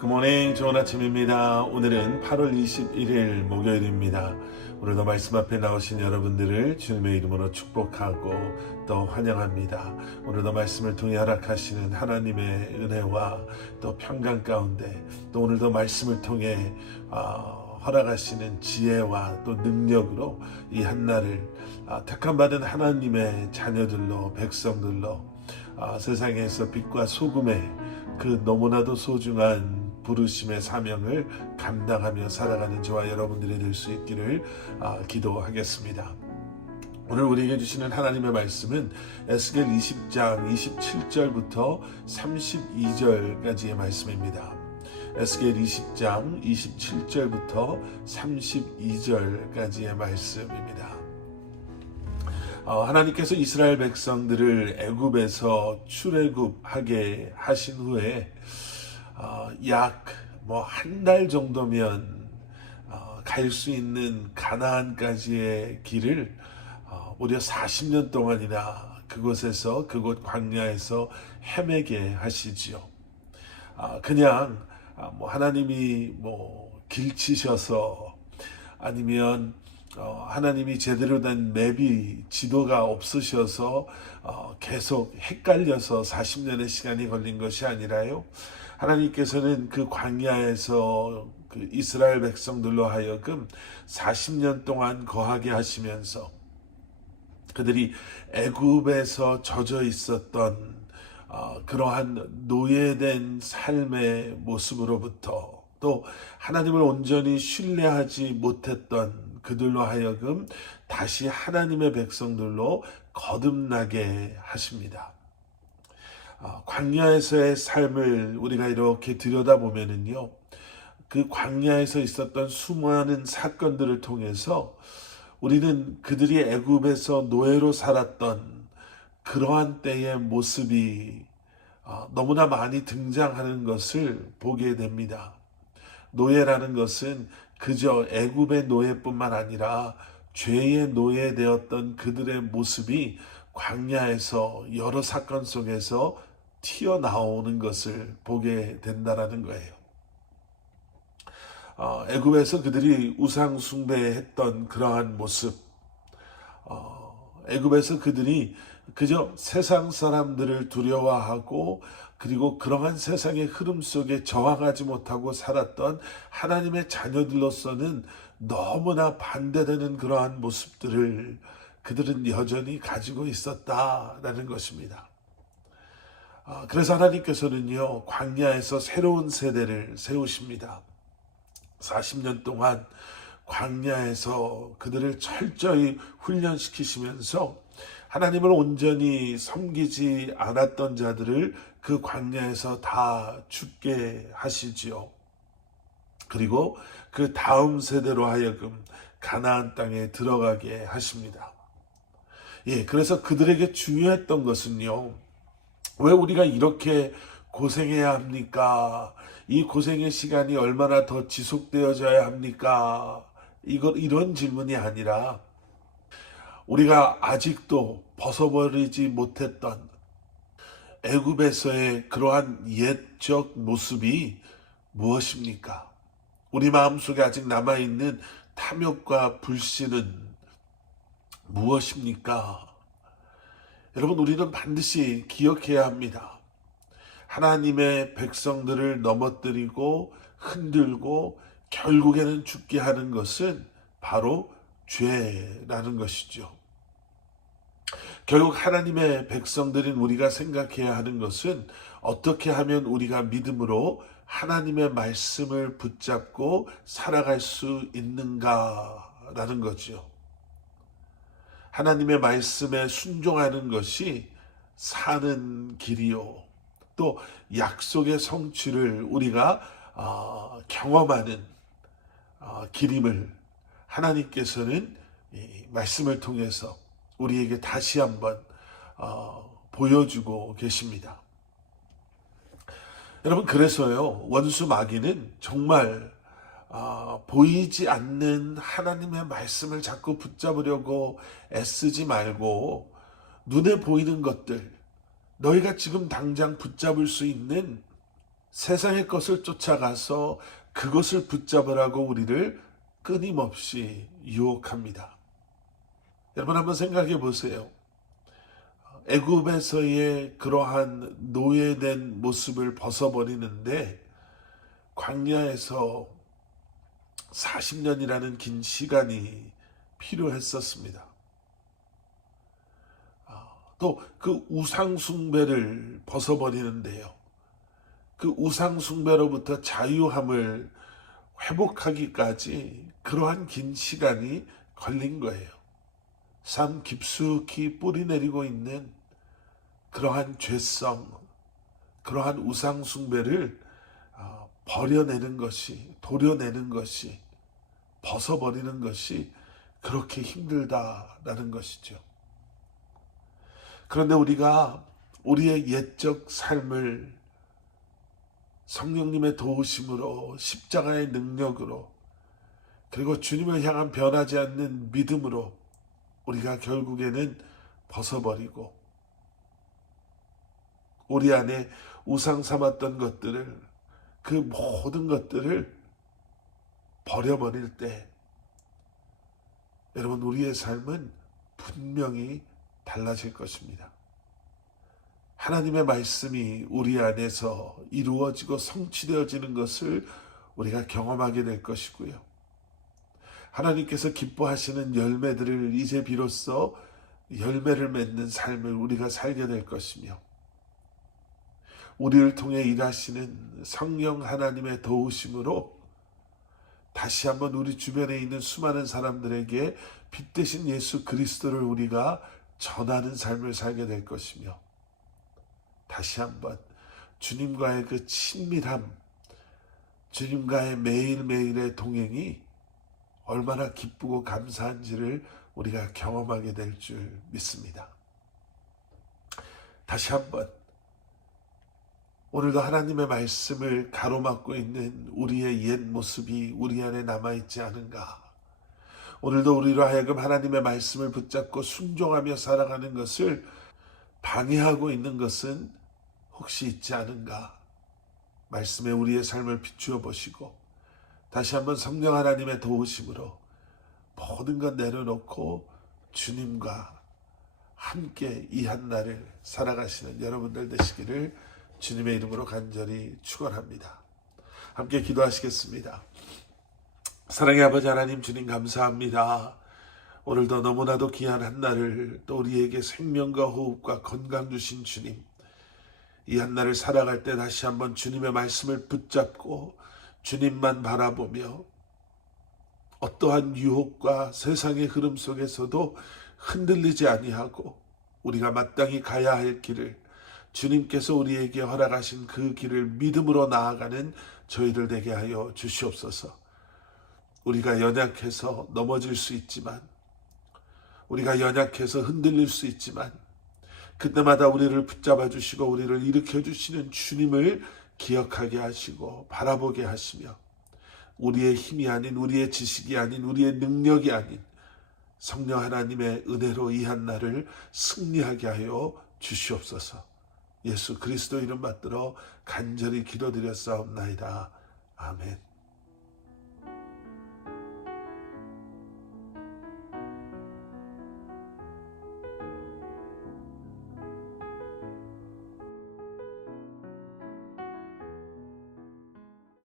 굿모닝, 좋은 아침입니다. 오늘은 8월 21일 목요일입니다. 오늘도 말씀 앞에 나오신 여러분들을 주님의 이름으로 축복하고 또 환영합니다. 오늘도 말씀을 통해 허락하시는 하나님의 은혜와 또 평강 가운데, 또 오늘도 말씀을 통해 허락하시는 지혜와 또 능력으로 이 한날을 택함받은 하나님의 자녀들로, 백성들로 세상에서 빛과 소금의 그 너무나도 소중한 부르심의 사명을 감당하며 살아가는 저와 여러분들이 될 수 있기를 기도하겠습니다. 오늘 우리에게 주시는 하나님의 말씀은 에스겔 20장 27절부터 32절까지의 말씀입니다. 에스겔 20장 27절부터 32절까지의 말씀입니다. 하나님께서 이스라엘 백성들을 애굽에서 출애굽하게 하신 후에 약 한 달 정도면 갈 수 있는 가나안까지의 길을 무려 40년 동안이나 그곳 광야에서 헤매게 하시지요. 그냥 하나님이 길치셔서, 아니면 하나님이 제대로 된 맵이, 지도가 없으셔서 계속 헷갈려서 40년의 시간이 걸린 것이 아니라요, 하나님께서는 그 광야에서 그 이스라엘 백성들로 하여금 40년 동안 거하게 하시면서 그들이 애굽에서 젖어 있었던 그러한 노예된 삶의 모습으로부터, 또 하나님을 온전히 신뢰하지 못했던 그들로 하여금 다시 하나님의 백성들로 거듭나게 하십니다. 광야에서의 삶을 우리가 이렇게 들여다보면은요, 그 광야에서 있었던 수많은 사건들을 통해서 우리는 그들이 애굽에서 노예로 살았던 그러한 때의 모습이 너무나 많이 등장하는 것을 보게 됩니다. 노예라는 것은 그저 애굽의 노예뿐만 아니라 죄의 노예되었던 그들의 모습이 광야에서 여러 사건 속에서 튀어나오는 것을 보게 된다라는 거예요. 애굽에서 그들이 우상 숭배했던 그러한 모습, 애굽에서 그들이 그저 세상 사람들을 두려워하고, 그리고 그러한 세상의 흐름 속에 저항하지 못하고 살았던 하나님의 자녀들로서는 너무나 반대되는 그러한 모습들을 그들은 여전히 가지고 있었다라는 것입니다. 그래서 하나님께서는요, 광야에서 새로운 세대를 세우십니다. 40년 동안 광야에서 그들을 철저히 훈련시키시면서 하나님을 온전히 섬기지 않았던 자들을 그 광야에서 다 죽게 하시지요. 그리고 그 다음 세대로 하여금 가나안 땅에 들어가게 하십니다. 그래서 그들에게 중요했던 것은요, 왜 우리가 이렇게 고생해야 합니까? 이 고생의 시간이 얼마나 더 지속되어져야 합니까? 이런 질문이 아니라, 우리가 아직도 벗어버리지 못했던 애굽에서의 그러한 옛적 모습이 무엇입니까? 우리 마음속에 아직 남아있는 탐욕과 불신은 무엇입니까? 여러분, 우리는 반드시 기억해야 합니다. 하나님의 백성들을 넘어뜨리고 흔들고 결국에는 죽게 하는 것은 바로 죄라는 것이죠. 결국 하나님의 백성들인 우리가 생각해야 하는 것은, 어떻게 하면 우리가 믿음으로 하나님의 말씀을 붙잡고 살아갈 수 있는가라는 거죠. 하나님의 말씀에 순종하는 것이 사는 길이요, 또 약속의 성취를 우리가 경험하는 길임을 하나님께서는 이 말씀을 통해서 우리에게 다시 한번 보여주고 계십니다. 여러분, 그래서요, 원수 마귀는 정말 보이지 않는 하나님의 말씀을 자꾸 붙잡으려고 애쓰지 말고, 눈에 보이는 것들, 너희가 지금 당장 붙잡을 수 있는 세상의 것을 쫓아가서 그것을 붙잡으라고 우리를 끊임없이 유혹합니다. 여러분 한번 생각해 보세요. 애굽에서의 그러한 노예된 모습을 벗어버리는데 광야에서 40년이라는 긴 시간이 필요했었습니다. 또 그 우상숭배를 벗어버리는데요. 그 우상숭배로부터 자유함을 회복하기까지 그러한 긴 시간이 걸린 거예요. 삶 깊숙이 뿌리내리고 있는 그러한 죄성, 그러한 우상숭배를 버려내는 것이, 도려내는 것이, 벗어버리는 것이 그렇게 힘들다라는 것이죠. 그런데 우리가 우리의 옛적 삶을 성령님의 도우심으로, 십자가의 능력으로, 그리고 주님을 향한 변하지 않는 믿음으로 우리가 결국에는 벗어버리고 우리 안에 우상 삼았던 것들을, 그 모든 것들을 버려버릴 때 여러분 우리의 삶은 분명히 달라질 것입니다. 하나님의 말씀이 우리 안에서 이루어지고 성취되어지는 것을 우리가 경험하게 될 것이고요. 하나님께서 기뻐하시는 열매들을 이제 비로소 열매를 맺는 삶을 우리가 살게 될 것이며, 우리를 통해 일하시는 성령 하나님의 도우심으로 다시 한번 우리 주변에 있는 수많은 사람들에게 빛 대신 예수 그리스도를 우리가 전하는 삶을 살게 될 것이며, 다시 한번 주님과의 그 친밀함, 주님과의 매일매일의 동행이 얼마나 기쁘고 감사한지를 우리가 경험하게 될 줄 믿습니다. 다시 한번 오늘도 하나님의 말씀을 가로막고 있는 우리의 옛 모습이 우리 안에 남아있지 않은가? 오늘도 우리로 하여금 하나님의 말씀을 붙잡고 순종하며 살아가는 것을 방해하고 있는 것은 혹시 있지 않은가? 말씀에 우리의 삶을 비추어 보시고 다시 한번 성령 하나님의 도우심으로 모든 것 내려놓고 주님과 함께 이 한날을 살아가시는 여러분들 되시기를 주님의 이름으로 간절히 축원합니다. 함께 기도하시겠습니다. 사랑의 아버지 하나님, 주님 감사합니다. 오늘도 너무나도 귀한 한날을, 또 우리에게 생명과 호흡과 건강 주신 주님, 이 한날을 살아갈 때 다시 한번 주님의 말씀을 붙잡고 주님만 바라보며 어떠한 유혹과 세상의 흐름 속에서도 흔들리지 아니하고 우리가 마땅히 가야 할 길을, 주님께서 우리에게 허락하신 그 길을 믿음으로 나아가는 저희들 되게 하여 주시옵소서. 우리가 연약해서 넘어질 수 있지만, 우리가 연약해서 흔들릴 수 있지만, 그때마다 우리를 붙잡아 주시고 우리를 일으켜 주시는 주님을 기억하게 하시고 바라보게 하시며, 우리의 힘이 아닌, 우리의 지식이 아닌, 우리의 능력이 아닌 성령 하나님의 은혜로 이 한날을 승리하게 하여 주시옵소서. 예수 그리스도 이름 받들어 간절히 기도드렸사옵나이다. 아멘.